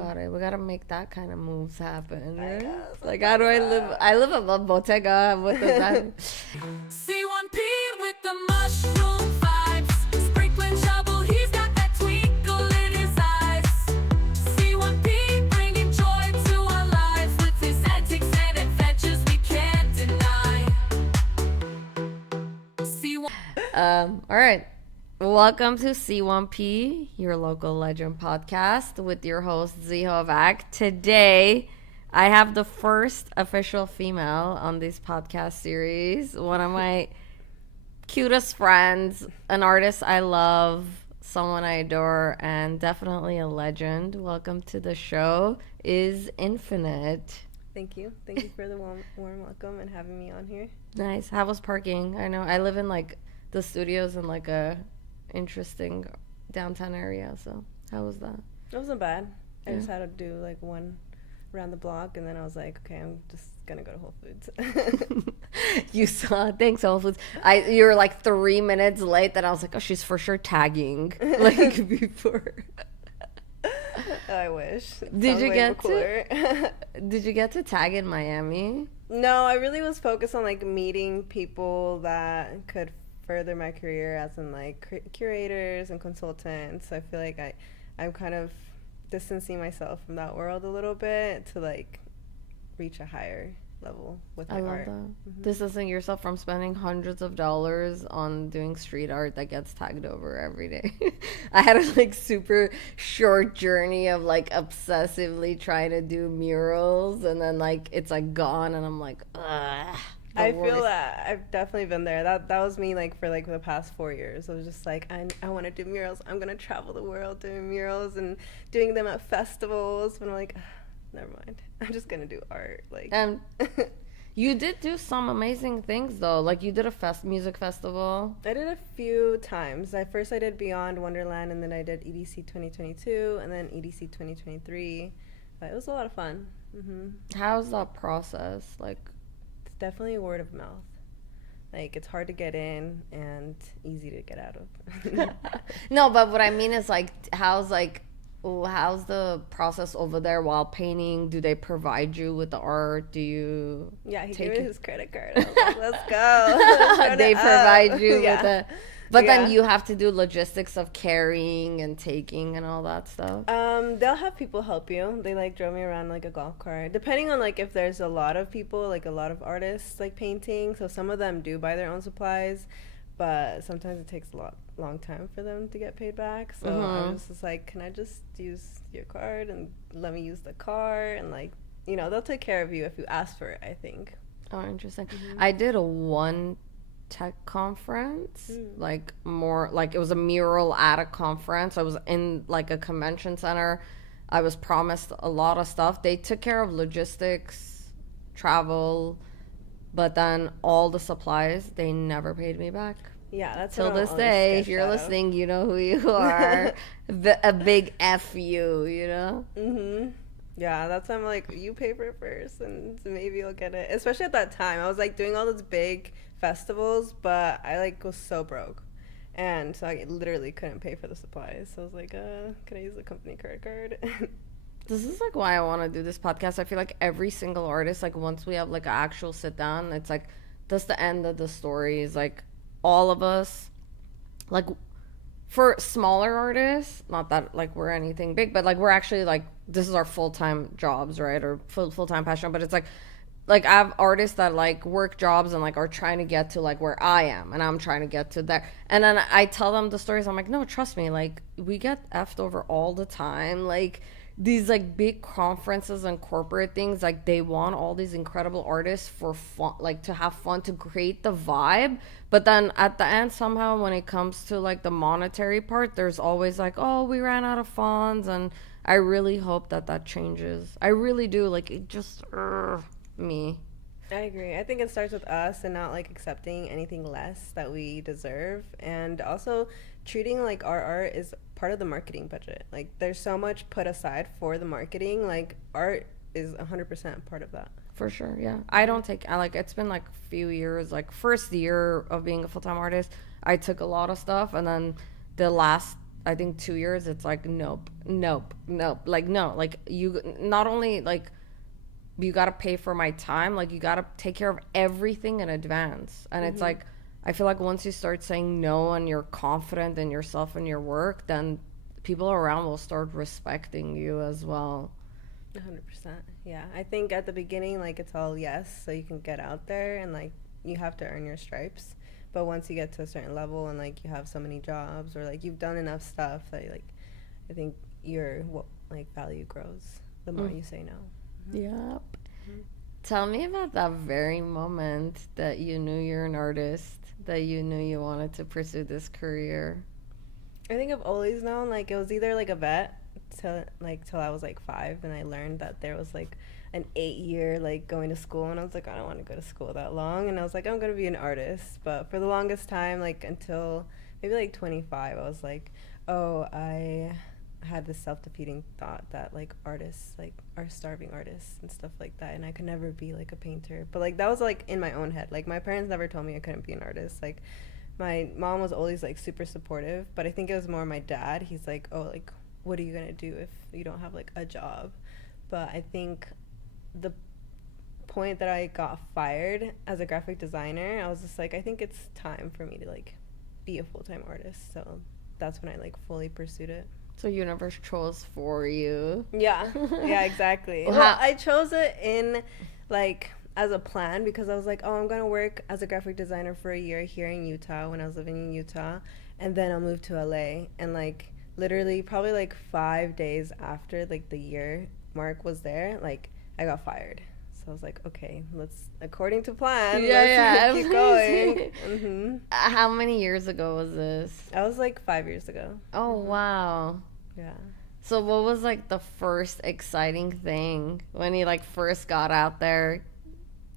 We gotta make that kind of moves happen. Right? know, Like, how do I live? I live above Bottega. What does that mean? C1P with the mushroom vibes. Sprinkling shovel, he's got that twinkle in his eyes. C1P bringing joy to our lives with his antics and adventures we can't deny. C1. All right. Welcome to C1P, your local legend podcast with your host, HOVAK. Today, I have the first official female on this podcast series. One of my cutest friends, an artist I love, someone I adore, and definitely a legend. Welcome to the show, izinfinite. Thank you. Thank you for the warm welcome and having me on here. Nice. How was parking? I know I live in like the studios in like a interesting downtown area, so how was that? It wasn't bad. I Yeah. just had to do like one around the block, and then I was like, okay, I'm just gonna go to Whole Foods. You saw, thanks Whole Foods. You were like 3 minutes late, then I was like, oh, she's for sure tagging like before. I wish. Did Sounds you way get more cooler. Did you get to tag in Miami? No, I really was focused on like meeting people that could further my career, as in like curators and consultants. I feel like I'm kind of distancing myself from that world a little bit to like reach a higher level with my I love art. that. Mhm. Distancing yourself from spending hundreds of dollars on doing street art that gets tagged over every day. I had a like super short journey of like obsessively trying to do murals, and then like it's like gone, and I'm like, ugh. I feel that I've definitely been there. That was me like for the past 4 years. I was just like, I want to do murals. I'm gonna travel the world doing murals and doing them at festivals. But I'm like, never mind. I'm just gonna do art. Like, And you did do some amazing things though. Like you did a music festival. I did a few times. I did Beyond Wonderland, and then I did EDC 2022, and then EDC 2023. But it was a lot of fun. How's that process? Like, It's definitely word of mouth. Like, it's hard to get in and easy to get out of. no, but what I mean is like, how's the process over there while painting? Do they provide you with the art? Do you? Yeah, he take gave me it? his credit card. I was like, let's go. Let's run They it up. provide you Yeah. with the. But Yeah. then you have to do logistics of carrying and taking and all that stuff. They'll have people help you. They like drove me around like a golf cart, depending on like if there's a lot of people, like a lot of artists like painting. So some of them do buy their own supplies, but sometimes it takes long time for them to get paid back. So I was just like, can I just use your card and let me use the car, and like, they'll take care of you if you ask for it, I think. Oh, interesting. I did a one tech conference, like more like it was a mural at a conference. I was in like a convention center. I was promised a lot of stuff. They took care of logistics, travel, but then all the supplies, they never paid me back. Yeah, that's Till what I'm this always day, if sketched you're out of. listening, you know who you are. A big F you, you know? Yeah, that's why I'm like, you pay for it first, and maybe you'll get it. Especially at that time, I was like doing all those big festivals, but I like was so broke, and so I literally couldn't pay for the supplies. So I was like, can I use the company credit card? This is like why I want to do this podcast. I feel like every single artist, like once we have like an actual sit down, it's like that's the end of the story. Is like all of us, like for smaller artists, not that like we're anything big, but like we're actually like this is our full-time jobs, right? Or full-time passion. But it's like I have artists that like work jobs and like are trying to get to like where I am, and I'm trying to get to there. And then I tell them the stories. I'm like, no, trust me, like we get effed over all the time. Like these like big conferences and corporate things, like they want all these incredible artists for fun, like to have fun, to create the vibe. But then at the end, somehow when it comes to like the monetary part, there's always like, oh, we ran out of funds. And I really hope that changes. I really do. Like it just me. I agree. I think it starts with us and not like accepting anything less that we deserve, and also treating like our art is part of the marketing budget. Like there's so much put aside for the marketing. Like art is 100% part of that. For sure, yeah. I don't take, like, it's been like a few years, like first year of being a full-time artist, I took a lot of stuff, and then the last I think 2 years, it's like nope, nope, nope. Like no, like you not only like you gotta pay for my time, like you gotta take care of everything in advance. And it's like I feel like once you start saying no and you're confident in yourself and your work, then people around will start respecting you as well. 100%. Yeah. I think at the beginning, like, it's all yes, so you can get out there and, like, you have to earn your stripes. But once you get to a certain level and, like, you have so many jobs or, like, you've done enough stuff that, like, I think your, like, value grows the more you say no. Yep. Tell me about that very moment that you knew you're an artist, that you knew you wanted to pursue this career. I think I've always known, like, it was either, like, a vet till I was, like, 5, and I learned that there was, like, an 8-year, like, going to school, and I was like, I don't want to go to school that long, and I was like, I'm going to be an artist. But for the longest time, like, until maybe, like, 25, I was like, oh, I had this self-defeating thought that, like, artists, like, are starving artists and stuff like that, and I could never be, like, a painter. But, like, that was, like, in my own head. Like, my parents never told me I couldn't be an artist. Like, my mom was always, like, super supportive, but I think it was more my dad. He's like, oh, like, what are you going to do if you don't have, like, a job? But I think the point that I got fired as a graphic designer, I was just like, I think it's time for me to, like, be a full-time artist. So that's when I, like, fully pursued it. So universe chose for you. Yeah. Yeah, exactly. Well, Well, I chose it in, like, as a plan because I was like, oh, I'm going to work as a graphic designer for a year here in Utah when I was living in Utah, and then I'll move to LA. And, like, literally probably, like, 5 days after, like, the year mark was there, like, I got fired. So I was like, okay, let's, according to plan, let's keep going. Mm-hmm. How many years ago was this? That was, like, 5 years ago. Oh, wow. Yeah. So what was, like, the first exciting thing when you, like, first got out there?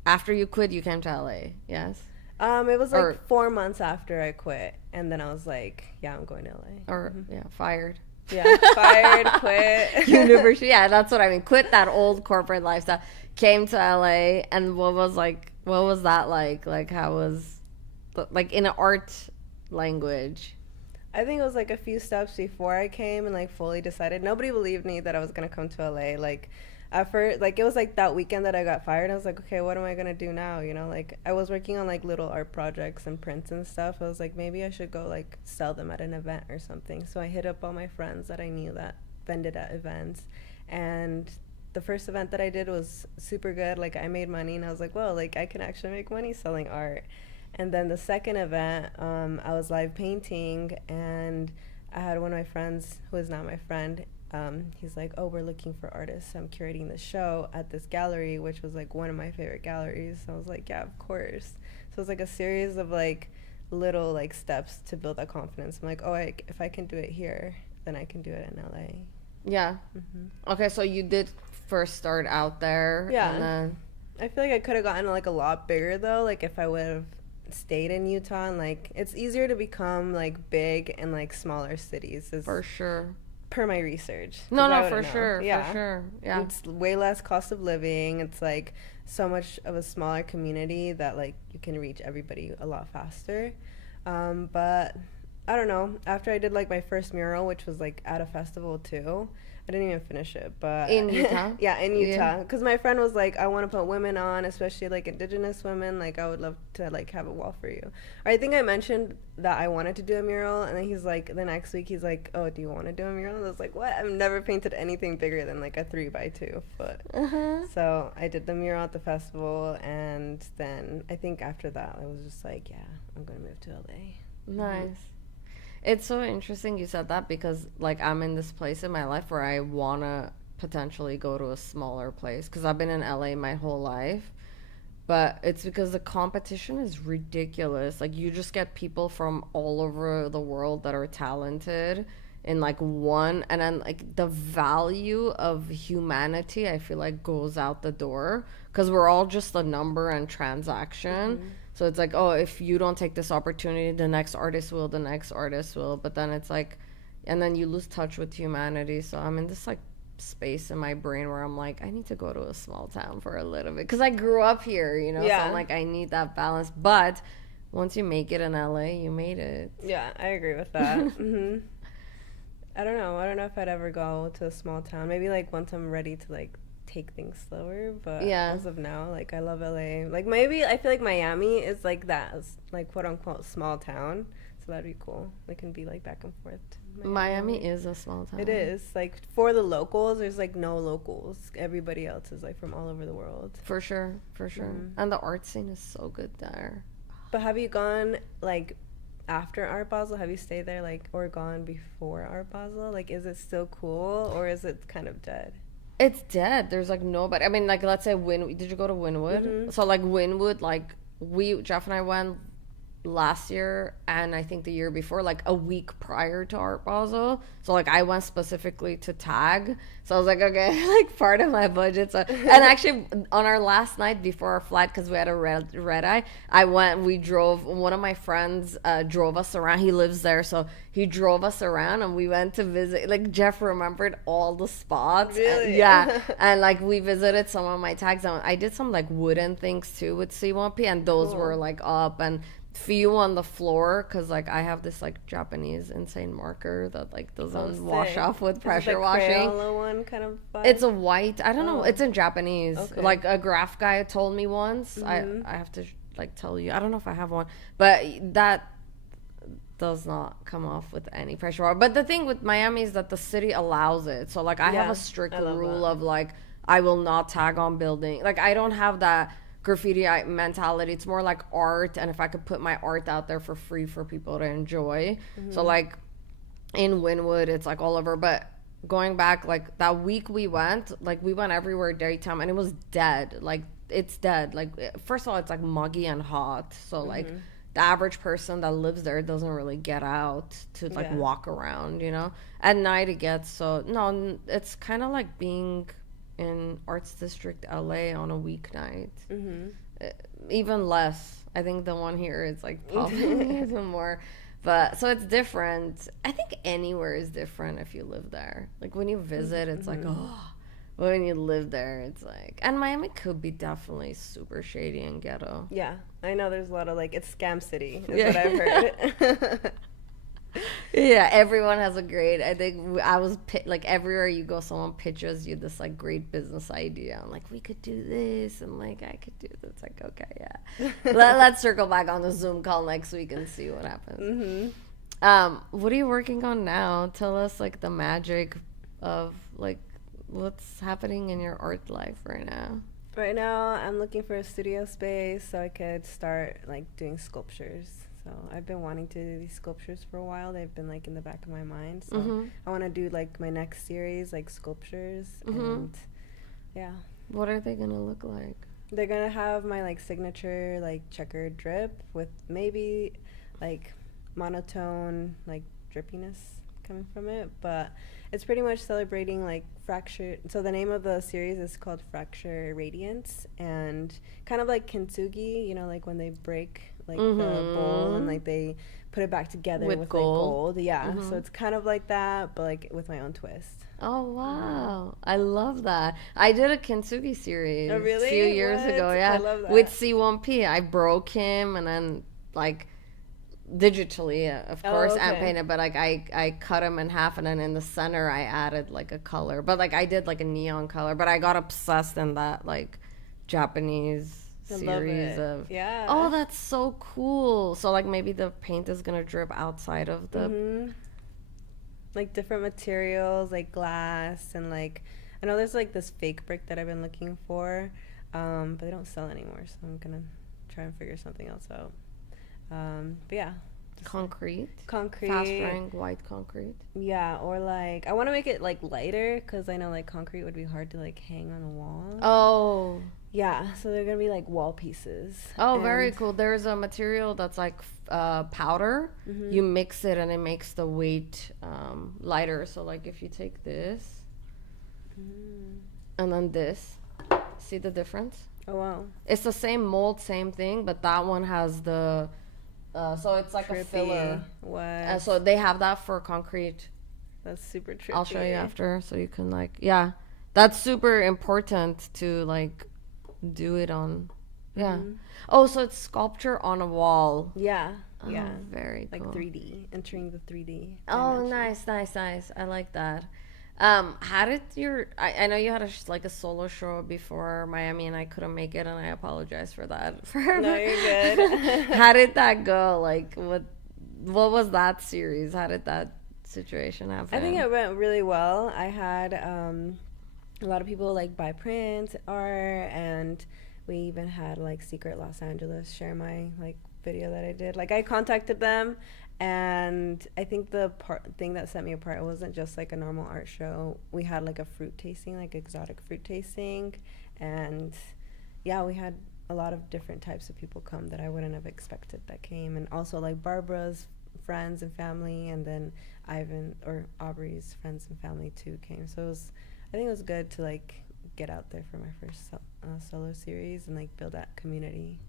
After you quit, you came to LA, yes? It was, like, Or- 4 months after I quit, and then I was like, yeah, I'm going to LA. Or, yeah, fired. Yeah, fired, quit. University, yeah, that's what I mean. Quit that old corporate lifestyle. Came to LA, and what was that like? Like, how was, like, in an art language? I think it was, like, a few steps before I came and, like, fully decided. Nobody believed me that I was going to come to LA. Like, at first, like, it was, like, that weekend that I got fired. I was like, okay, what am I going to do now? You know, like, I was working on, like, little art projects and prints and stuff. I was like, maybe I should go, like, sell them at an event or something. So I hit up all my friends that I knew that vended at events. And the first event that I did was super good. Like, I made money, and I was like, well, like, I can actually make money selling art. And then the second event, I was live painting, and I had one of my friends, who is now my friend, he's like, oh, we're looking for artists. I'm curating the show at this gallery, which was, like, one of my favorite galleries. So I was like, yeah, of course. So it was, like, a series of, like, little, like, steps to build that confidence. I'm like, oh, if I can do it here, then I can do it in LA. Yeah. Mm-hmm. Okay, so you did first start out there. Yeah. And then, I feel like I could have gotten, like, a lot bigger, though, like, if I would have stayed in Utah. And, like, it's easier to become, like, big in, like, smaller cities, for sure. per my research. No, 'Cause I no, wouldn't for know. sure, Yeah. for sure. Yeah. It's way less cost of living. It's, like, so much of a smaller community that, like, you can reach everybody a lot faster. But I don't know. After I did, like, my first mural, which was, like, at a festival too, I didn't even finish it. But In Utah? yeah, in Utah. Yeah. Because my friend was like, I want to put women on, especially, like, indigenous women. Like, I would love to, like, have a wall for you. Or I think I mentioned that I wanted to do a mural, and then he's like, the next week he's like, oh, do you want to do a mural? And I was like, what? I've never painted anything bigger than, like, a 3x2 foot. Uh-huh. So I did the mural at the festival, and then I think after that I was just like, yeah, I'm gonna move to LA. Nice. It's so interesting you said that because, like, I'm in this place in my life where I want to potentially go to a smaller place because I've been in LA my whole life. But it's because the competition is ridiculous. Like, you just get people from all over the world that are talented in, like, one. And then, like, the value of humanity, I feel like, goes out the door because we're all just a number and transaction. Mm-hmm. So it's like, oh, if you don't take this opportunity, the next artist will, the next artist will. But then it's like, and then you lose touch with humanity. So I'm in this, like, space in my brain where I'm like, I need to go to a small town for a little bit. Because I grew up here, you know? Yeah. So I'm like, I need that balance. But once you make it in LA, you made it. Yeah, I agree with that. Mm-hmm. I don't know. I don't know if I'd ever go to a small town. Maybe like once I'm ready to like take things slower. But Yeah. as of now, like I love LA. Like maybe I feel like Miami is like that, like quote unquote small town. So that'd be cool. They can be like back and forth. To Miami is a small town. It is like for the locals. There's like no locals. Everybody else is like from all over the world. For sure, for sure. And the art scene is so good there. But have you gone like after Art Basel? Have you stayed there like or gone before Art Basel? Like, is it still cool or is it kind of dead? It's dead. There's like nobody. I mean, like let's say did you go to Wynwood? So like Wynwood, like Jeff and I went last year and I think the year before, like a week prior to Art Basel. So like I went specifically to tag. So I was like, okay, like part of my budget. So and actually on our last night before our flight, because we had a red eye, we drove. One of my friends drove us around. He lives there, so he drove us around and we went to visit. Like Jeff remembered all the spots. Really? Yeah, and like we visited some of my tags. And I did some like wooden things too with C1P, and those were like up and few on the floor because like I have this like Japanese insane marker that like doesn't wash off with pressure washing. Crayola one kind of vibe? It's a white. I don't know. It's in Japanese. Okay. Like a graph guy told me once. I have to like tell you. I don't know if I have one, but that does not come off with any pressure water. But the thing with Miami is that the city allows it. So like I have a strict rule of like I will not tag on building. Like I don't have that graffiti mentality. It's more like art, and if I could put my art out there for free for people to enjoy. So like in Wynwood it's like all over. But going back, like that week we went everywhere daytime and it was dead. Like it's dead. Like first of all, it's like muggy and hot, so like the average person that lives there doesn't really get out to like walk around, you know. At night it gets so no, it's kind of like being in Arts District LA on a weeknight. Even less. I think the one here is like probably even more. But so it's different. I think anywhere is different if you live there. Like when you visit, it's like, oh. But when you live there, it's like, and Miami could be definitely super shady and ghetto. Yeah, I know there's a lot of like, it's scam city is what I've heard. Yeah, everyone has a great. I think I was like everywhere you go, someone pitches you this like great business idea. I'm like, we could do this, and like I could do this. It's like, okay, yeah. Let's circle back on the Zoom call next week and see what happens. What are you working on now? Tell us like the magic of like what's happening in your art life right now. Right now, I'm looking for a studio space so I could start like doing sculptures. So I've been wanting to do these sculptures for a while. They've been like in the back of my mind. So I want to do like my next series, like sculptures. And yeah. What are they gonna look like? They're going to have my like signature like checkered drip with maybe like monotone like drippiness coming from it. But it's pretty much celebrating like fracture. So the name of the series is called Fracture Radiance, and kind of like kintsugi, you know, like when they break like the bowl and like they put it back together with gold. Yeah, so it's kind of like that, but like with my own twist. Oh wow, I love that. I did a kintsugi series Oh, really? a few years What? ago. I Yeah, love that. with C1P. I broke him and then like digitally, of course, and okay. painted. But like I cut him in half, and then in the center I added like a color. But like I did like a neon color. But I got obsessed in that like Japanese series of oh, that's so cool. So like maybe the paint is gonna drip outside of the like different materials like glass, and like I know there's like this fake brick that I've been looking for, but they don't sell anymore, so I'm gonna try and figure something else out. But yeah, concrete fast drying white concrete. Yeah, or like I want to make it like lighter because I know like concrete would be hard to like hang on a wall. Oh Yeah, so they're gonna be like wall pieces. Oh, very cool. There's a material that's like powder. You mix it and it makes the weight lighter. So like if you take this and then this, see the difference? Oh wow. It's the same mold, same thing, but that one has the so it's like a filler. What? So they have that for concrete. That's super trippy. I'll show you after so you can like that's super important to like do it on. Oh, so it's sculpture on a wall. Yeah. Yeah. Very Like cool. 3D, entering the 3D. Oh, dimension. nice. I like that. How did your? I know you had like a solo show before Miami, and I couldn't make it, and I apologize for that. No, you're good. How did that go? Like, what was that series? How did that situation happen? I think it went really well. I had a lot of people like buy prints, art, and we even had like Secret Los Angeles share my like video that I did. Like I contacted them, and I think the thing that set me apart wasn't just like a normal art show. We had like a fruit tasting, like exotic fruit tasting, and yeah, we had a lot of different types of people come that I wouldn't have expected that came, and also like Barbara's friends and family, and then Ivan or Aubrey's friends and family too came. So I think it was good to like get out there for my first solo series and like build that community.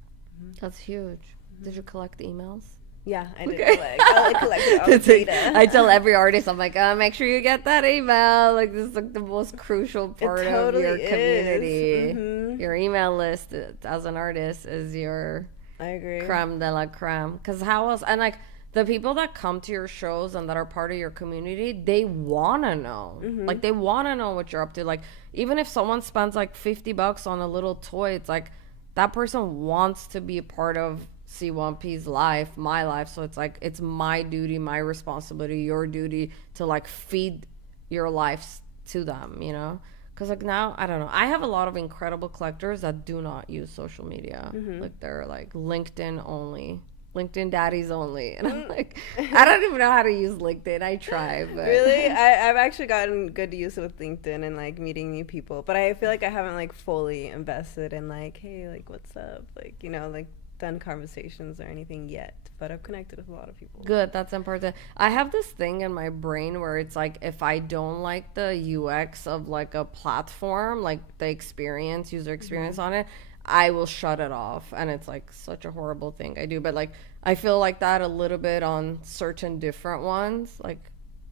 That's huge. Did you collect emails? Yeah, I did Okay. collect. I collected all the It's like- data. I tell every artist, I'm like, make sure you get that email. Like, this is like the most crucial part of totally your is. community. Mhm. Your email list as an artist is your I agree. creme de la creme. Because how else? And like the people that come to your shows and that are part of your community, they want to know. Like, they want to know what you're up to. Like, even if someone spends like $50 on a little toy, it's like that person wants to be a part of C1P's life, my life. So it's like, it's my duty, my responsibility, your duty to like feed your lives to them, you know? Because like now, I don't know, I have a lot of incredible collectors that do not use social media. Like, they're like LinkedIn only, LinkedIn daddies only. And I'm like, I don't even know how to use LinkedIn. I try, but Really? I've actually gotten good use with LinkedIn and like meeting new people, but I feel like I haven't like fully invested in like, hey, like what's up? Like, you know, like done conversations or anything yet, but I've connected with a lot of people. good, that's important. I have this thing in my brain where it's like, if I don't like the UX of like a platform, like the experience, user experience on it, I will shut it off. And it's like such a horrible thing I do, but like I feel like that a little bit on certain different ones. Like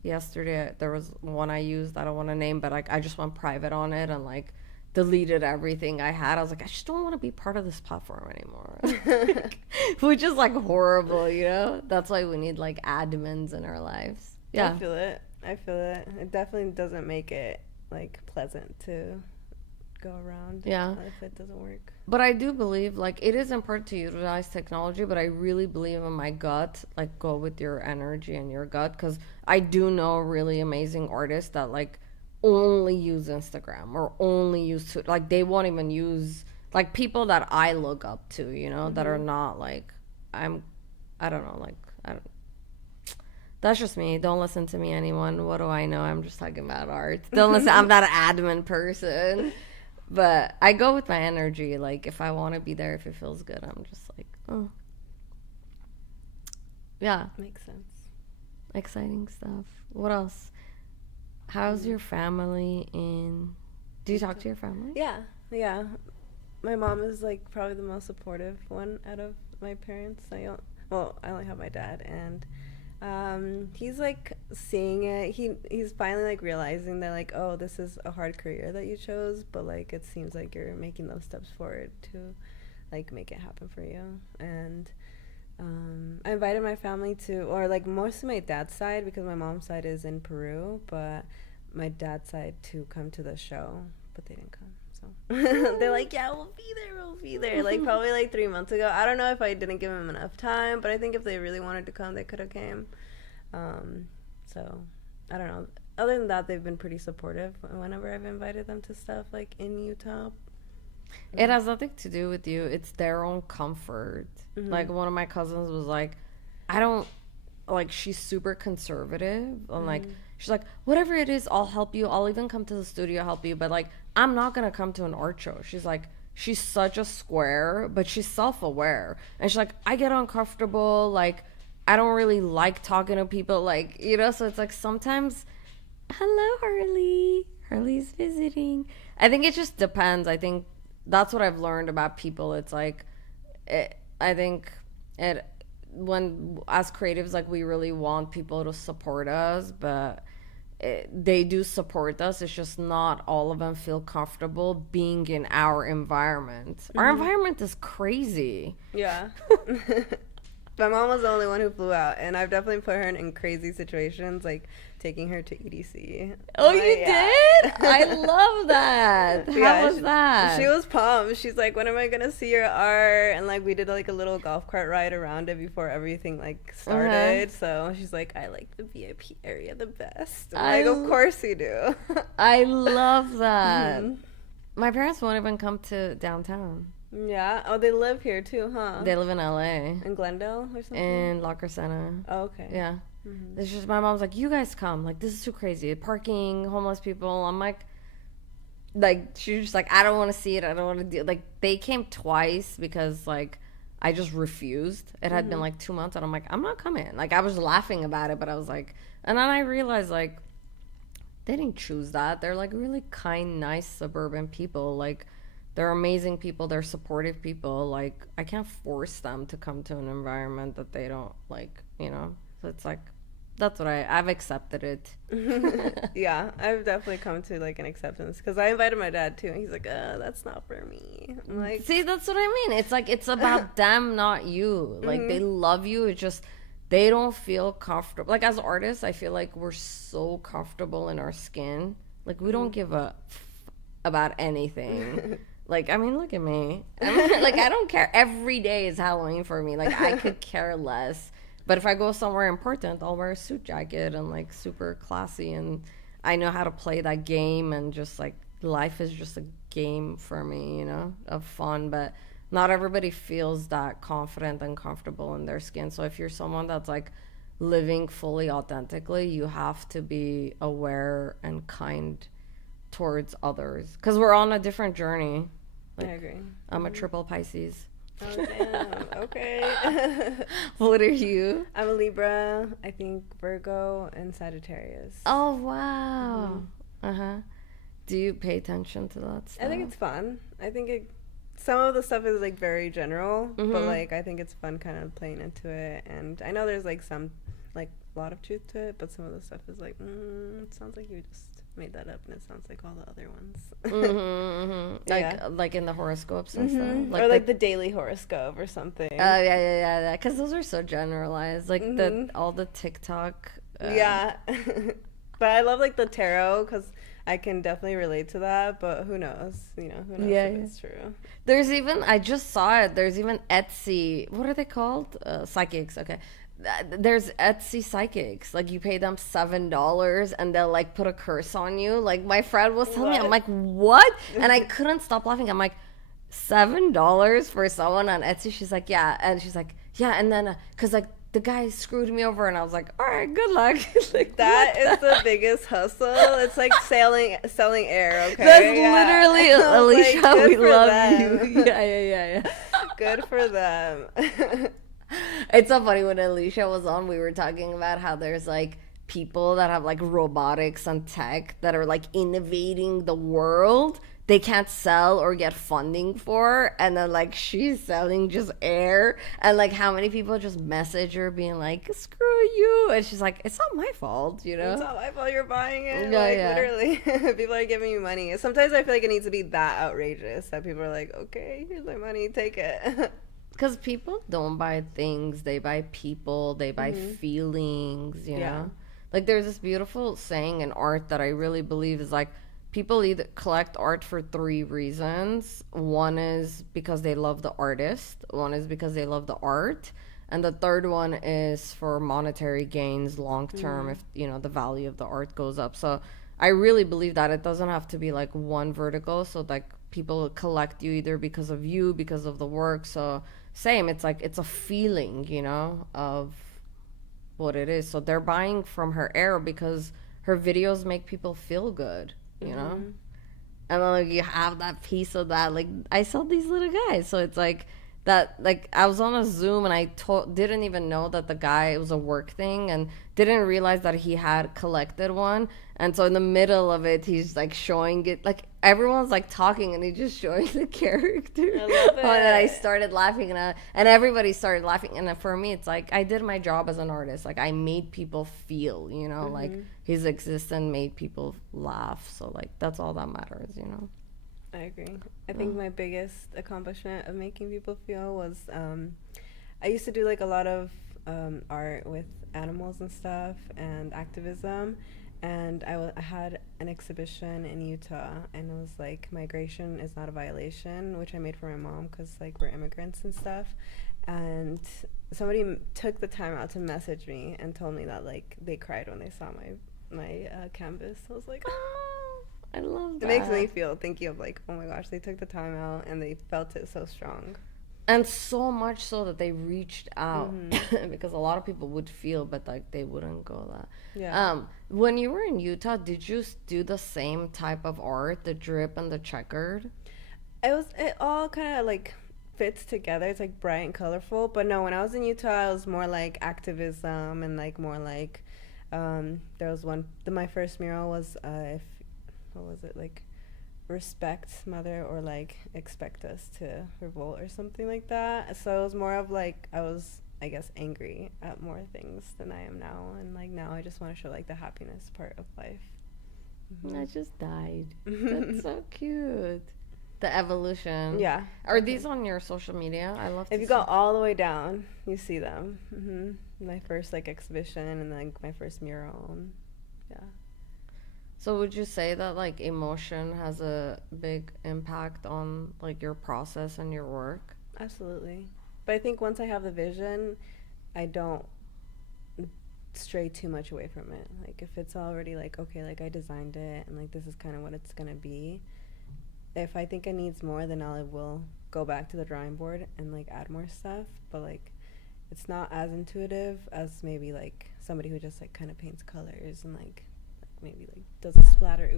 yesterday there was one I used, I don't want to name, but like I just went private on it and like deleted everything I had. I was like, I just don't want to be part of this platform anymore. Which is like horrible, you know? That's why we need like admins in our lives. Yeah. I feel it. It definitely doesn't make it like pleasant to go around. Yeah. If it doesn't work. But I do believe like it is important to utilize technology, but I really believe in my gut, like go with your energy and your gut, because I do know really amazing artists that like only use Instagram or only use Twitter. Like they won't even use, like people that I look up to, you know, that are not like, I don't know, like that's just me. Don't listen to me, anyone. What do I know? I'm just talking about art. Don't listen. I'm not an admin person. But I go with my energy. Like, if I want to be there, if it feels good, I'm just like, oh. Yeah. Makes sense. Exciting stuff. What else? How's your family in... Do you talk to your family? Yeah. My mom is like probably the most supportive one out of my parents. I only have my dad, and he's like seeing it. He's finally like realizing that like, oh, this is a hard career that you chose, but like it seems like you're making those steps forward to like make it happen for you. And I invited my family to, or like mostly my dad's side, because my mom's side is in Peru, but my dad's side to come to the show, but they didn't come. So they're like, yeah, we'll be there. Like probably like 3 months ago. I don't know if I didn't give them enough time, but I think if they really wanted to come, they could have came. So I don't know. Other than that, they've been pretty supportive whenever I've invited them to stuff like in Utah. It has nothing to do with you. It's their own comfort. Like one of my cousins was like, I don't, like, she's super conservative. And like, she's like, whatever it is, I'll help you. I'll even come to the studio, help you. But like, I'm not going to come to an art show. She's like, she's such a square, but she's self-aware. And she's like, I get uncomfortable. Like, I don't really like talking to people. Like, you know, so it's like sometimes, hello, Harley. Harley's visiting. I think it just depends. I think that's what I've learned about people. It's like, I think when as creatives, like we really want people to support us, but they do support us. It's just not all of them feel comfortable being in our environment. Our environment is crazy. Yeah. My mom was the only one who flew out, and I've definitely put her in crazy situations, like taking her to EDC. Oh, Like, you yeah. did? I love that. How was that? She was pumped. She's like, when am I gonna see your art? And like we did like a little golf cart ride around it before everything like started. So she's like, I like the VIP area the best. I'm like, of course you do. I love that. Mhm. My parents won't even come to downtown. Yeah. Oh, they live here too, huh? They live in LA. In Glendale or something. In La Crescenta. Oh, okay. Yeah. Mhm. It's just my mom's like, you guys come. Like, this is too crazy. Parking, homeless people. I'm like, she's just like, I don't want to see it. I don't want to do. Like, they came twice because like I just refused. It had been like 2 months, and I'm like, I'm not coming. Like, I was laughing about it, but I was like, and then I realized like they didn't choose that. They're like really kind, nice suburban people. Like, they're amazing people. They're supportive people. Like, I can't force them to come to an environment that they don't like, you know? So it's like, that's what I've accepted it. Yeah, I've definitely come to like an acceptance because I invited my dad too, and he's like, that's not for me. I'm like, See, that's what I mean. It's like, it's about them, not you. Like, they love you. It's just, they don't feel comfortable. Like, as artists, I feel like we're so comfortable in our skin. Like, we don't give a about anything. Like, I mean, look at me. I mean, like, I don't care. Every day is Halloween for me. Like, I could care less. But if I go somewhere important, I'll wear a suit jacket and, like, super classy. And I know how to play that game. And just, like, life is just a game for me, you know, of fun. But not everybody feels that confident and comfortable in their skin. So if you're someone that's, like, living fully authentically, you have to be aware and kind towards others, because we're on a different journey. I agree. I'm a triple Pisces. Oh, damn. Okay. What are you? I'm a Libra, I think Virgo, and Sagittarius. Oh, wow. Do you pay attention to that stuff? I think it's fun. I think some of the stuff is like very general, but like I think it's fun kind of playing into it. And I know there's like some, like a lot of truth to it, but some of the stuff is like, it sounds like you just made that up, and it sounds like all the other ones. Like in the horoscopes and stuff, or like the daily horoscope or something. Oh, yeah. Because those are so generalized. Like all the TikTok. Yeah, but I love like the tarot because I can definitely relate to that. But who knows? You know, who knows if it's true. There's even, I just saw it. There's even Etsy. What are they called? Psychics. Okay. There's Etsy psychics. Like, you pay them $7 and they'll like put a curse on you. Like, my friend was telling me, I'm like, what? And I couldn't stop laughing. I'm like, $7 for someone on Etsy? She's like, yeah. And she's like, yeah. And then because like the guy screwed me over, and I was like, all right, good luck. Like, that is the biggest hustle. It's like selling air. Okay, that's literally Alicia. Like, we love them. you. Yeah. Good for them. It's so funny, when Alicia was on, we were talking about how there's like people that have like robotics and tech that are like innovating the world. They can't sell or get funding for, and then like she's selling just air, and like how many people just message her being like, screw you, and she's like, it's not my fault, you know? It's not my fault you're buying it. Yeah, like, yeah. literally, people are giving you money. Sometimes I feel like it needs to be that outrageous that people are like, okay, here's my money, take it. Because people don't buy things, they buy people, they buy feelings, you know? Like, there's this beautiful saying in art that I really believe is like, people either collect art for 3 reasons. One is because they love the artist, one is because they love the art, and the third one is for monetary gains long term, if, you know, the value of the art goes up. So I really believe that it doesn't have to be like one vertical. So like, people collect you either because of you, because of the work. So same, it's like, it's a feeling, you know, of what it is. So they're buying from her air because her videos make people feel good, you know? And then like, you have that piece of that. Like, I saw these little guys, so it's like that. Like, I was on a Zoom, and I didn't even know that the guy, it was a work thing, and didn't realize that he had collected one. And so in the middle of it, he's like showing it, like everyone's like talking, and he's just showing the character. I love it. And then I started laughing, and everybody started laughing. And for me, it's like, I did my job as an artist. Like, I made people feel, you know, like his existence made people laugh. So like, that's all that matters, you know. I agree. I think my biggest accomplishment of making people feel was I used to do like a lot of art with animals and stuff and activism. And I had an exhibition in Utah, and it was like migration is not a violation, which I made for my mom because like we're immigrants and stuff. And somebody took the time out to message me and told me that like they cried when they saw my canvas. I was like, Oh, I love that. it makes me feel thinking of like, oh my gosh, they took the time out and they felt it so strong. And so much so that they reached out because a lot of people would feel, but like they wouldn't go that. Yeah. When you were in Utah, did you do the same type of art, the drip and the checkered? It all kind of like fits together. It's like bright and colorful. But no, when I was in Utah, it was more like activism and like more like there was my first mural was if what was it, like respect mother or like expect us to revolt or something like that. So it was more of like I was, I guess, angry at more things than I am now, and like now I just want to show like the happiness part of life. I just died. That's so cute. The evolution. Yeah. Are these on your social media? I love to If you see. go all the way down, you see them. My first like exhibition and then my first mural. Yeah. So would you say that like emotion has a big impact on like your process and your work? Absolutely. But I think once I have the vision, I don't stray too much away from it. Like if it's already like, okay, like I designed it and like this is kind of what it's going to be. If I think it needs more, then I will go back to the drawing board and like add more stuff. But like it's not as intuitive as maybe like somebody who just like kind of paints colors and like maybe like does a splatter,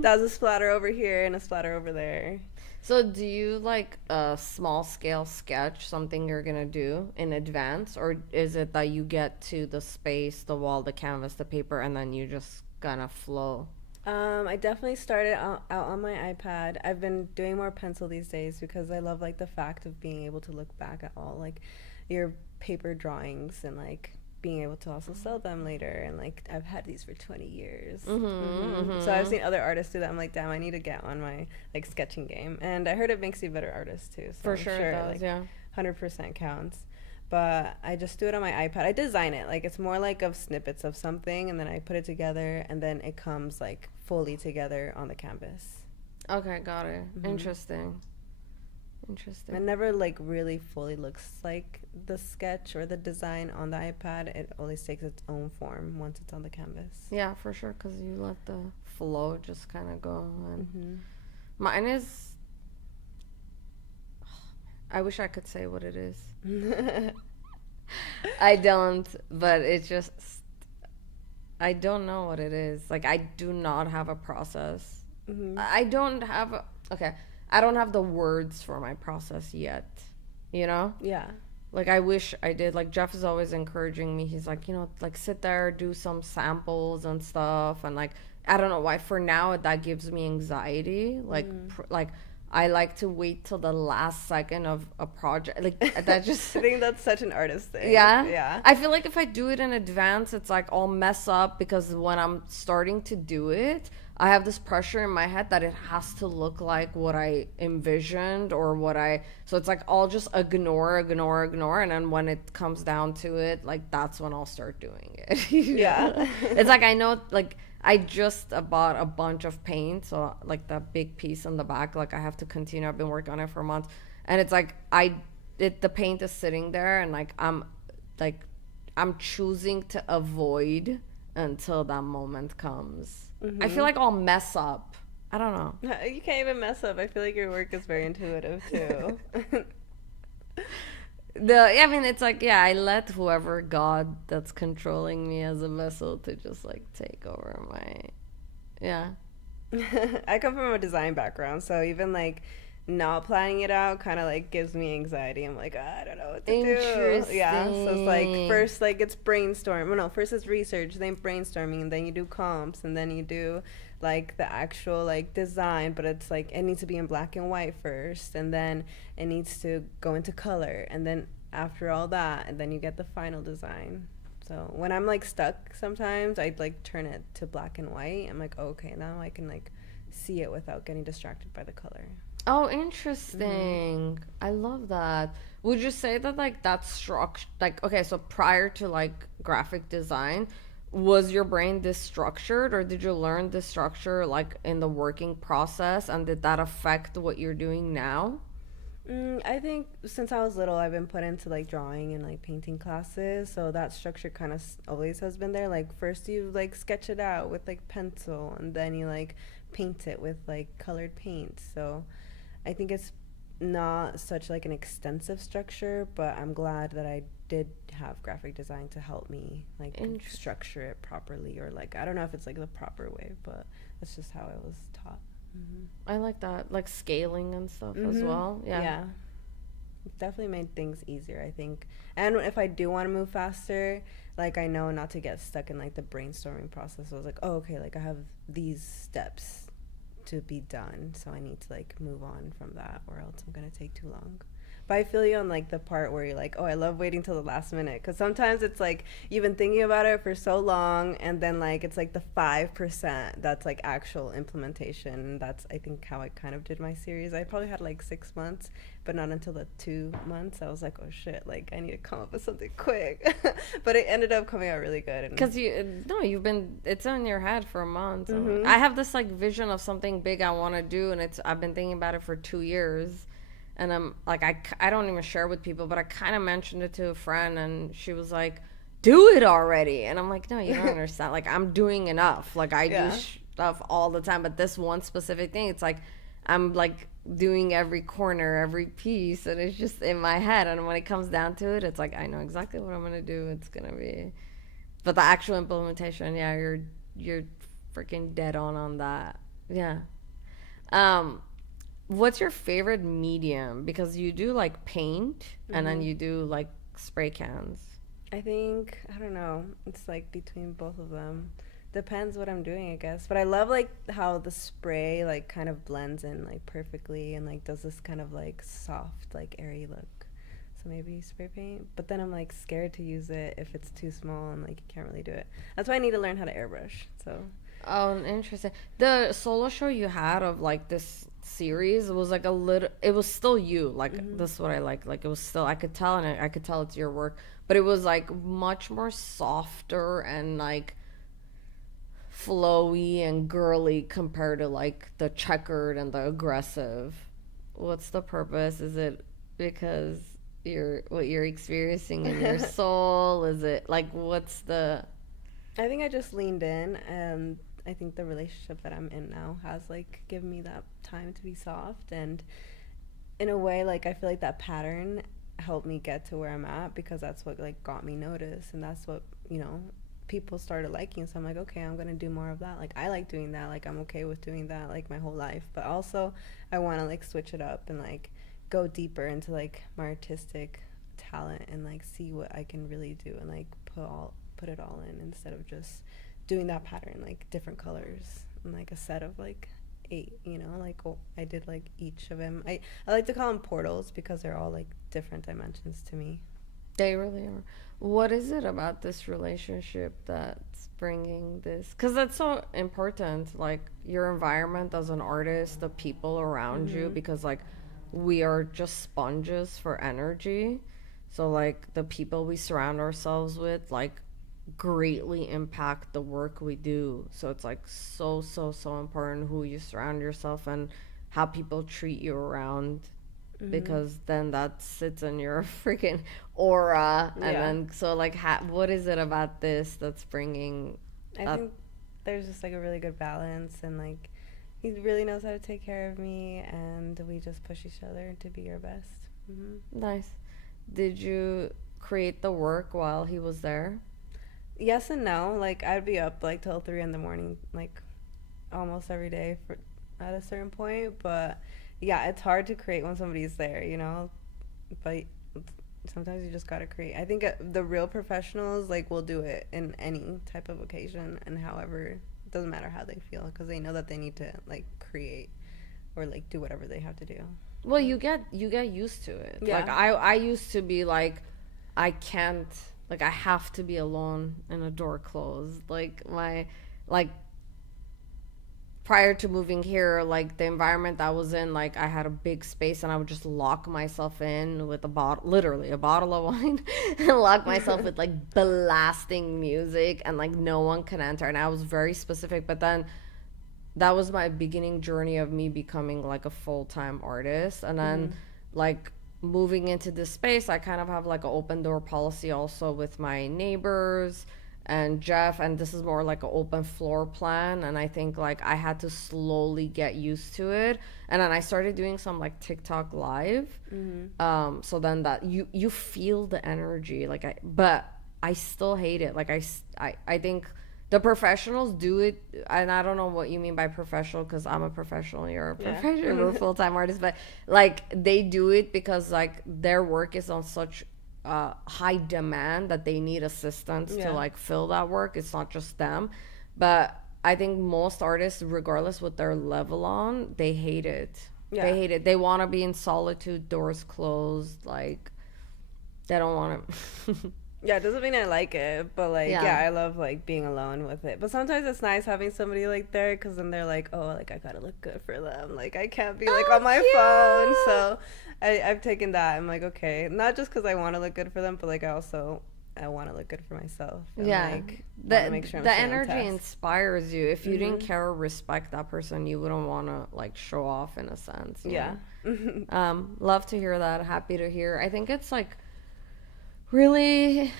does a splatter over here and a splatter over there. So do you like a small scale sketch, something you're gonna do in advance, or is it that you get to the space, the wall, the canvas, the paper, and then you just kind of flow? I definitely started out on my iPad. I've been doing more pencil these days because I love like the fact of being able to look back at all like your paper drawings and like being able to also sell them later, and like I've had these for 20 years. So I've seen other artists do that. I'm like, damn, I need to get on my like sketching game, and I heard it makes you a better artist too, so For I'm sure it does, like yeah. 100% counts. But I just do it on my iPad. I design it like it's more like of snippets of something, and then I put it together, and then it comes like fully together on the canvas. Okay, got it. Interesting. It never like really fully looks like the sketch or the design on the iPad. It always takes its own form once it's on the canvas. Yeah, for sure, because you let the flow just kind of go. And mine is. I wish I could say what it is. I don't, but it's just. I don't know what it is. Like, I do not have a process. I don't have. Okay. I don't have the words for my process yet, you know? Yeah. Like, I wish I did. Like, Jeff is always encouraging me. He's like, you know, like, sit there, do some samples and stuff. And, like, I don't know why. For now, that gives me anxiety. Like, like I like to wait till the last second of a project. Like, that just... I think that's such an artist thing. Yeah? Yeah. I feel like if I do it in advance, it's, like, I'll mess up because when I'm starting to do it, I have this pressure in my head that it has to look like what I envisioned or what I... So it's like I'll just ignore. And then when it comes down to it, like, that's when I'll start doing it. Yeah. It's like I know, like, I just bought a bunch of paint. So, like, that big piece in the back, like, I have to continue. I've been working on it for months. And it's like the paint is sitting there and, like, I'm choosing to avoid until that moment comes. I feel like I'll mess up. I don't know. You can't even mess up. I feel like your work is very intuitive too. I mean, it's like, yeah, I let whoever God that's controlling me as a vessel to just like take over my, yeah. I come from a design background, so even like not planning it out kind of like gives me anxiety. I'm like, I don't know what to do. Yeah, so it's like first like it's brainstorm. Well, no, first it's research, then brainstorming, and then you do comps, and then you do like the actual like design. But it's like it needs to be in black and white first, and then it needs to go into color, and then after all that, and then you get the final design. So when I'm like stuck, sometimes I'd like turn it to black and white. I'm like, oh, okay, now I can like see it without getting distracted by the color. Oh, interesting. I love that. Would you say that like that structure, like, okay, so prior to like graphic design, was your brain this structured, or did you learn this structure like in the working process, and did that affect what you're doing now? I think since I was little, I've been put into like drawing and like painting classes, so that structure kind of always has been there. Like first you like sketch it out with like pencil, and then you like paint it with like colored paint. So I think it's not such like an extensive structure, but I'm glad that I did have graphic design to help me like Interesting. structure it properly, or like I don't know if it's like the proper way, but that's just how I was taught. I like that, like scaling and stuff as Mm-hmm. well. Yeah. Yeah. Definitely made things easier, I think. And if I do want to move faster, like I know not to get stuck in like the brainstorming process. I was like, oh, okay, like I have these steps to be done, so I need to like move on from that, or else I'm gonna take too long. But I feel you on like the part where you're like, oh, I love waiting till the last minute, because sometimes it's like you've been thinking about it for so long, and then like it's like the 5% that's like actual implementation. That's I think how I kind of did my series. I probably had like 6 months, but not until the 2 months. I was like, oh shit, like I need to come up with something quick. But it ended up coming out really good. And Because no, you've been, it's in your head for a month. Mhm. I have this like vision of something big I want to do, and I've been thinking about it for 2 years. And I'm like, I don't even share with people, but I kind of mentioned it to a friend, and she was like, do it already. And I'm like, no, you don't understand. Like, I'm doing enough. Like, I Yeah. do stuff all the time, but this one specific thing, it's like, I'm like doing every corner, every piece, and it's just in my head. And when it comes down to it, it's like, I know exactly what I'm going to do. It's going to be, but the actual implementation, yeah, you're freaking dead on that. Yeah. Um, what's your favorite medium? Because you do like paint, and then you do like spray cans. I think I don't know. It's like between both of them. Depends what I'm doing, I guess. But I love like how the spray like kind of blends in like perfectly, and like does this kind of like soft like airy look. So maybe spray paint. But then I'm like scared to use it if it's too small and like you can't really do it. That's why I need to learn how to airbrush. So Oh, interesting. The solo show you had of like this series was like a little, it was still you. Like, this is what I like. Like, it was still, I could tell, and I could tell it's your work, but it was like much more softer and like flowy and girly compared to like the checkered and the aggressive. What's the purpose? Is it because what you're experiencing in your soul? Is it like, what's the, I think I just leaned in, and I think the relationship that I'm in now has like given me that time to be soft, and in a way like I feel like that pattern helped me get to where I'm at, because that's what like got me noticed, and that's what, you know, people started liking. So I'm like, okay, I'm gonna do more of that. Like I like doing that, like I'm okay with doing that like my whole life, but also I want to like switch it up and like go deeper into like my artistic talent, and like see what I can really do, and like put it all in, instead of just doing that pattern like different colors and like a set of like 8, you know, like I did like each of them. I like to call them portals, because they're all like different dimensions to me. they really are. What is it about this relationship that's bringing this? Because that's so important. Like your environment as an artist, the people around you, because like we are just sponges for energy. So like the people we surround ourselves with, like greatly impact the work we do. So it's like so important who you surround yourself and how people treat you around, because then that sits in your freaking aura. And Yeah. then so like what is it about this that's bringing I up? think there's just like a really good balance, and like he really knows how to take care of me, and we just push each other to be our best. Nice. Did you create the work while he was there? Yes and no. Like I'd be up like till 3 in the morning, like almost every day for at a certain point. But yeah, it's hard to create when somebody's there, you know. But sometimes you just gotta create. I think the real professionals like will do it in any type of occasion, and however, it doesn't matter how they feel, because they know that they need to like create or like do whatever they have to do. Well, you get used to it. Yeah. Like I used to be like, I can't, like I have to be alone and a door closed. Like my, like prior to moving here, like the environment that I was in, like I had a big space and I would just lock myself in with a bottle, literally a bottle of wine, and lock myself with like blasting music, and like no one can enter. And I was very specific, but then that was my beginning journey of me becoming like a full-time artist. And then like moving into this space, I kind of have like an open door policy also with my neighbors and Jeff, and this is more like an open floor plan. And I think like I had to slowly get used to it, and then I started doing some like TikTok live. So then that you feel the energy, like but I still hate it. Like I think the professionals do it, and I don't know what you mean by professional, because I'm a professional, you're a professional, we're full-time artists, but like they do it because like their work is on such high demand that they need assistants to like fill that work. It's not just them. But I think most artists, regardless what their level on, they hate it. They hate it. They want to be in solitude, doors closed, like they don't want to. Yeah, it doesn't mean I like it, but like I love like being alone with it. But sometimes it's nice having somebody like there, because then they're like, oh, like I gotta look good for them, like I can't be like on my phone. So I've taken that. I'm like, okay, not just because I want to look good for them, but like I want to look good for myself. And, like, make sure I'm the staying on energy task. inspires you. If you didn't care or respect that person, you wouldn't want to like show off in a sense. You know? Love to hear that. Happy to hear. I think it's like really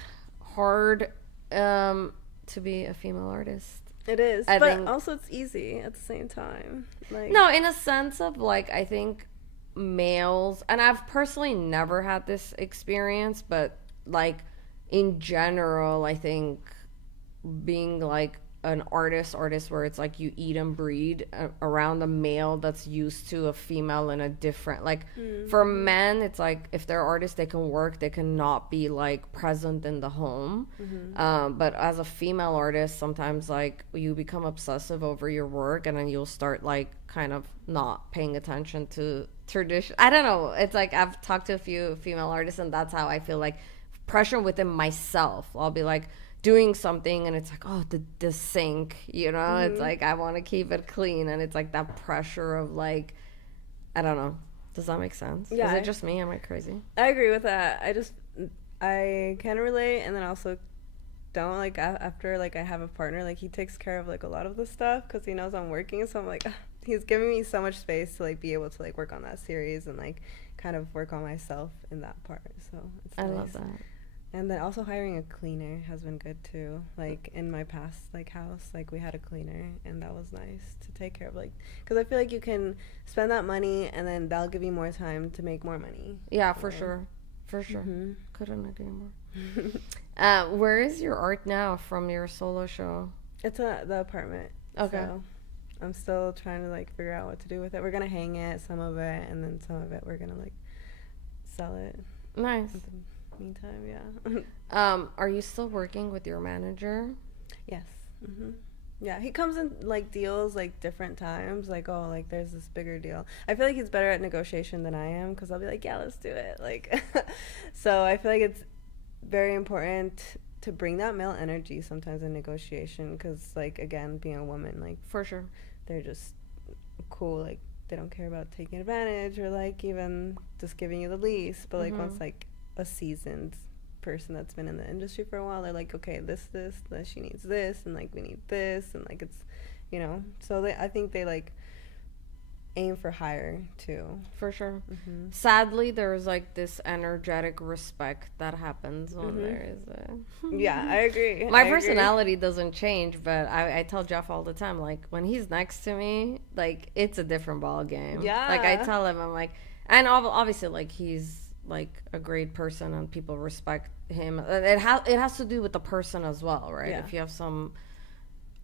hard to be a female artist. It is, I but think, also it's easy at the same time. Like, no, in a sense of like, I think males, and I've personally never had this experience, but like in general, I think being like an artist where it's like you eat and breed around a male that's used to a female in a different, like for men, it's like if they're artists, they can work, they cannot be like present in the home. But as a female artist, sometimes like you become obsessive over your work, and then you'll start like kind of not paying attention to tradition. I don't know, it's like I've talked to a few female artists, and that's how I feel like pressure within myself. I'll be like doing something and it's like, oh, the sink, you know, it's like I want to keep it clean, and it's like that pressure of like, I don't know, does that make sense? Is it just me? Am I crazy? I agree with that. I can relate, and then also don't. Like after like I have a partner, like he takes care of like a lot of the stuff because he knows I'm working, so I'm like, he's giving me so much space to like be able to like work on that series and like kind of work on myself in that part. So it's nice. Love that. And then also hiring a cleaner has been good too. Like in my past like house, like we had a cleaner, and that was nice to take care of. Like, because I feel like you can spend that money, and then that'll give you more time to make more money. Yeah, for sure. Couldn't agree more. Where is your art now from your solo show? It's the apartment. Okay. So I'm still trying to like figure out what to do with it. We're gonna hang it, some of it, and then some of it we're gonna like sell it. Nice. Meantime, yeah. Are you still working with your manager? Yes. Yeah, he comes in like deals like different times, like, oh, like there's this bigger deal. I feel like he's better at negotiation than I am, because I'll be like, yeah, let's do it, like. So I feel like it's very important to bring that male energy sometimes in negotiation, because like, again, being a woman, like, For sure. they're just cool, like they don't care about taking advantage or like even just giving you the lease. But like once like a seasoned person that's been in the industry for a while, they're like, okay, this she needs this, and like we need this, and like it's, you know, so I think they like aim for higher too. For sure. Sadly, there's like this energetic respect that happens when there is a Yeah, I agree. My personality doesn't change, but I tell Jeff all the time, like when he's next to me, like it's a different ball game. Yeah. Like I tell him, I'm like, and obviously like he's like a great person and people respect him. It has to do with the person as well, right? Yeah. If you have some,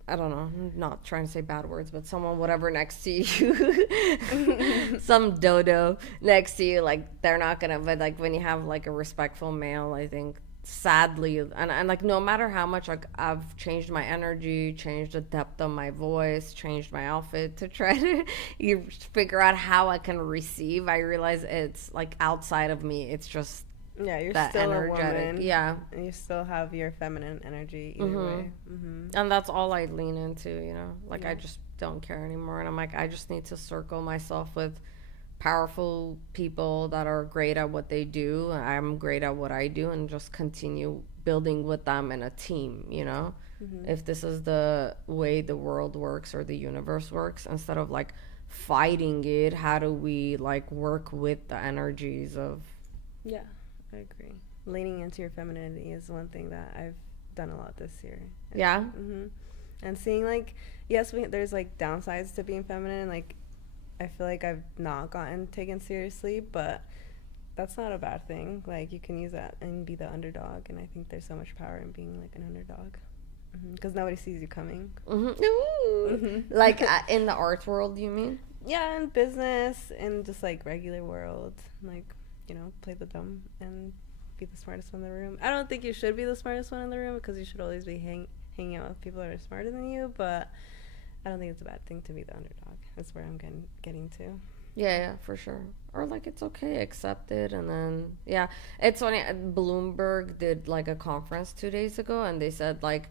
I don't know, I'm not trying to say bad words, but someone whatever next to you, some dodo next to you, like they're not gonna. But like when you have like a respectful male, I think sadly, and like no matter how much like I've changed my energy, changed the depth of my voice, changed my outfit to try to figure out how I can receive, I realize it's like outside of me. It's just you're that still energetic, a woman. yeah, and you still have your feminine energy either way. and that's all I lean into, you know. Like I just don't care anymore. And I'm like, I just need to circle myself with powerful people that are great at what they do. I'm great at what I do, and just continue building with them in a team, you know? If this is the way the world works or the universe works, instead of like fighting it, how do we like work with the energies of. Yeah, I agree. Leaning into your femininity is one thing that I've done a lot this year. Yeah. And seeing like, yes, there's like downsides to being feminine. Like, I feel like I've not gotten taken seriously, but that's not a bad thing. Like, you can use that and be the underdog, and I think there's so much power in being like an underdog, because nobody sees you coming. Like in the art world, you mean? Yeah, in business and just like regular world, like, you know, play the dumb and be the smartest one in the room. I don't think you should be the smartest one in the room, because you should always be hanging out with people that are smarter than you, but I don't think it's a bad thing to be the underdog. That's where I'm getting to. Yeah, for sure. Or like, it's okay, accept it. And then, yeah, it's funny. Bloomberg did like a conference 2 days ago, and they said like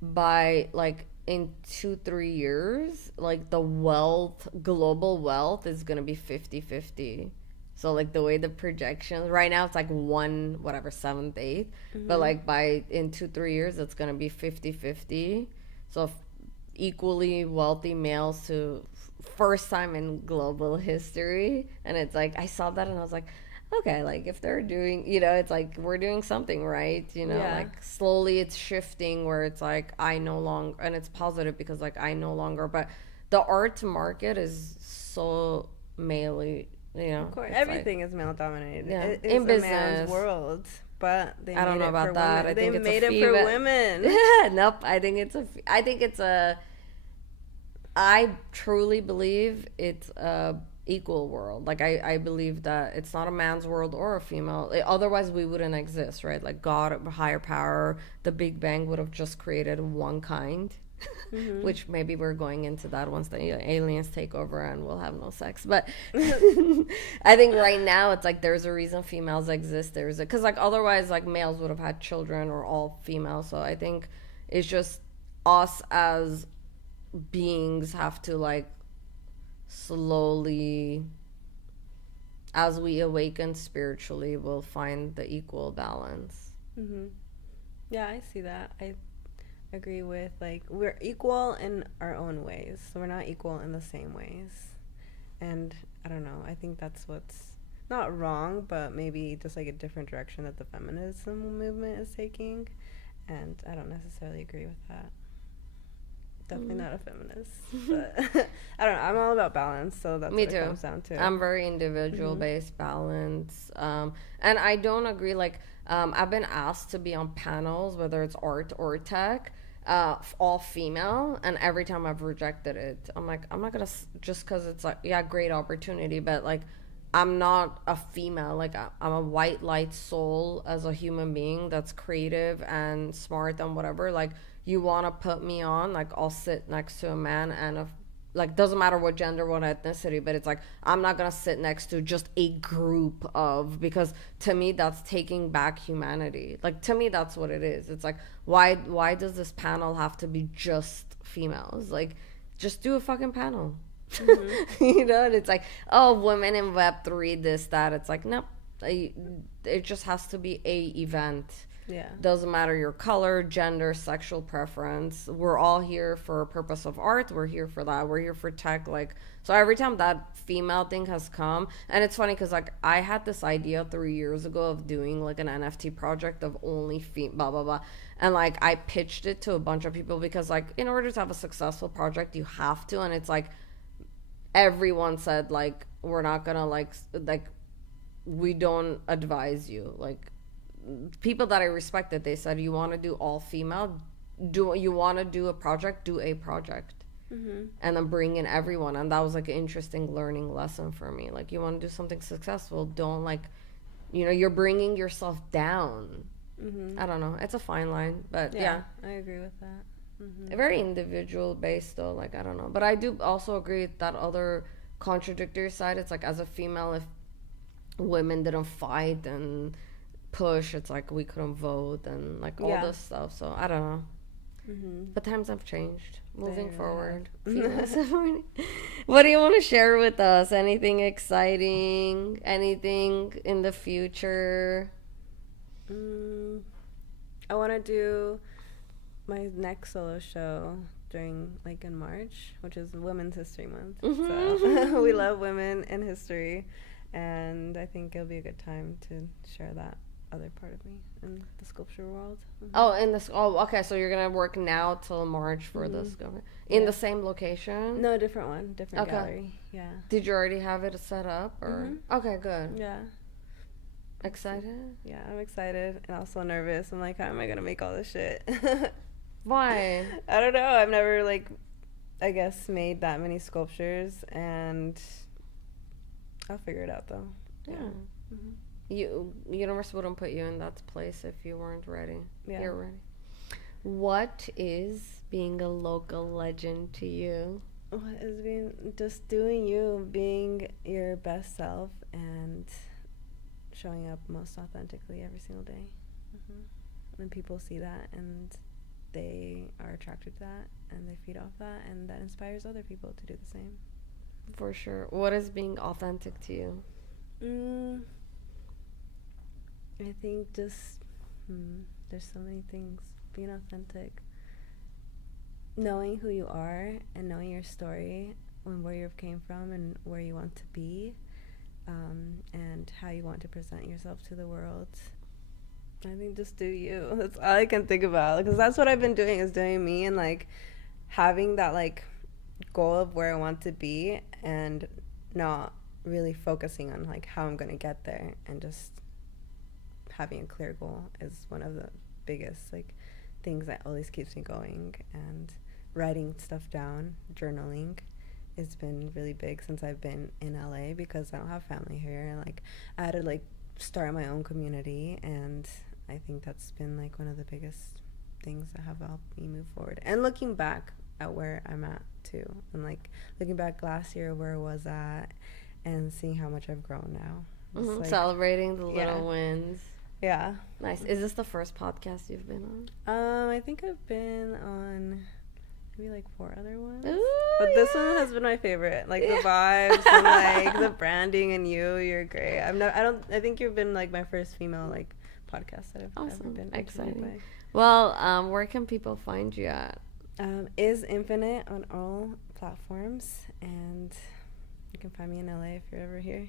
by like in 2-3 years, like the global wealth is gonna be 50-50. So like the way the projections right now, it's like 7th, 8th, but like in 2-3 years, it's gonna be 50-50. So equally wealthy males to first time in global history. And it's like, I saw that and I was like, okay, like if they're doing, you know, it's like we're doing something right, you know. Yeah. Like slowly it's shifting where it's like I no longer, and it's positive because like I no longer, but the art market is so male, you know. Of course, it's everything is male dominated. Yeah. It is In a business. man's world, but they I don't made know it about for that. women. I They think it's made a it for female. women. Nope. I truly believe it's a equal world. Like I believe that it's not a man's world or a female. Otherwise we wouldn't exist, right? Like God, higher power, the Big Bang would have just created one kind. Which maybe we're going into that once the aliens take over and we'll have no sex. But I think right now it's like there's a reason females exist. Because like otherwise like males would have had children or all females. So I think it's just us as beings have to like slowly, as we awaken spiritually, we'll find the equal balance. Yeah, I see that. I agree with, like, we're equal in our own ways, so we're not equal in the same ways. And I don't know, I think that's what's not wrong, but maybe just like a different direction that the feminism movement is taking. And I don't necessarily agree with that. Definitely not a feminist, but I don't know, I'm all about balance, so that's Me what too. it comes down to. I'm very individual based, balance. And I don't agree, like, I've been asked to be on panels, whether it's art or tech, all female, and every time I've rejected it. I'm like, I'm not gonna, just because it's like, yeah, great opportunity, but like, I'm not a female. Like, I'm a white light soul as a human being that's creative and smart and whatever. Like, you want to put me on, like, I'll sit next to a man and a, like, doesn't matter what gender, what ethnicity, but it's like, I'm not gonna sit next to just a group of, because to me that's taking back humanity. Like, to me that's what it is. It's like, why does this panel have to be just females? Like, just do a fucking panel. You know. And it's like, oh, women in Web3, this, that. It's like, nope, it just has to be a event. Yeah. Doesn't matter your color, gender, sexual preference. We're all here for a purpose of art. We're here for that. We're here for tech. Like, so every time that female thing has come, and it's funny because like I had this idea 3 years ago of doing like an NFT project of only blah blah blah, and like I pitched it to a bunch of people because like in order to have a successful project you have to, and it's like everyone said like we're not gonna like we don't advise you. Like, people that I respected, they said, you want to do all female, you want to do a project, do a project, and then bring in everyone. And that was like an interesting learning lesson for me. Like, you want to do something successful, don't, like, you know, you're bringing yourself down. I don't know, it's a fine line, but yeah. I agree with that. Very individual based though, like, I don't know, but I do also agree with that other contradictory side. It's like, as a female, if women didn't fight and push, it's like we couldn't vote and like all this stuff. So I don't know. Mm-hmm. But times have changed. Moving They really forward. have. Females have already- What do you want to share with us? Anything exciting? Anything in the future? I want to do my next solo show during like in March, which is Women's History Month. So we love women in history, and I think it'll be a good time to share that other part of me in the sculpture world. Oh, in this. Oh, okay. So you're gonna work now till March for this in Yeah. the same location. No, different one, different Okay. gallery. Yeah. Did you already have it set up, or okay, good. Yeah. Excited? Yeah, I'm excited and also nervous. I'm like, how am I gonna make all this shit? Why? I don't know. I've never like, I guess, made that many sculptures, and I'll figure it out though. Yeah. Mm-hmm. Universe wouldn't put you in that place if you weren't ready. Yeah. You're ready. What is being a local legend to you? What is being just doing you, being your best self, and showing up most authentically every single day. And people see that, and they are attracted to that, and they feed off that, and that inspires other people to do the same. For sure. What is being authentic to you? I think just there's so many things. Being authentic, knowing who you are, and knowing your story and where you came from and where you want to be, and how you want to present yourself to the world. I think just do you. That's all I can think about, because that's what I've been doing, is doing me, and like having that like goal of where I want to be, and not really focusing on like how I'm gonna get there, and just having a clear goal is one of the biggest like things that always keeps me going. And writing stuff down, journaling, has been really big since I've been in LA, because I don't have family here, and like I had to like start my own community, and I think that's been like one of the biggest things that have helped me move forward. And looking back at where I'm at too, and like looking back last year where I was at, and seeing how much I've grown now. It's like, Celebrating the yeah. little wins. Yeah. Nice. Is this the first podcast you've been on? I think I've been on maybe like 4 other ones. Ooh, But this yeah. one has been my favorite. Like the vibes and like the branding, and you're great. I think you've been like my first female like podcast that I've ever Awesome. been Exciting. interviewed Well, where can people find you at? by. Izinfinite on all platforms, and you can find me in LA if you're ever here.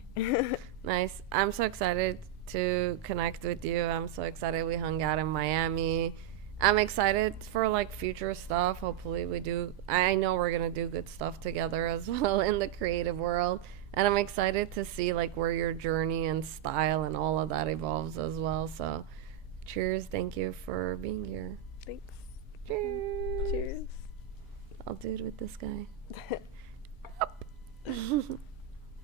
Nice. I'm so excited to connect with you. I'm so excited we hung out in Miami. I'm excited for like future stuff. Hopefully we do. I know we're gonna do good stuff together as well in the creative world, and I'm excited to see like where your journey and style and all of that evolves as well. So cheers. Thank you for being here. Thanks. Cheers. Cheers. I'll do it with this guy.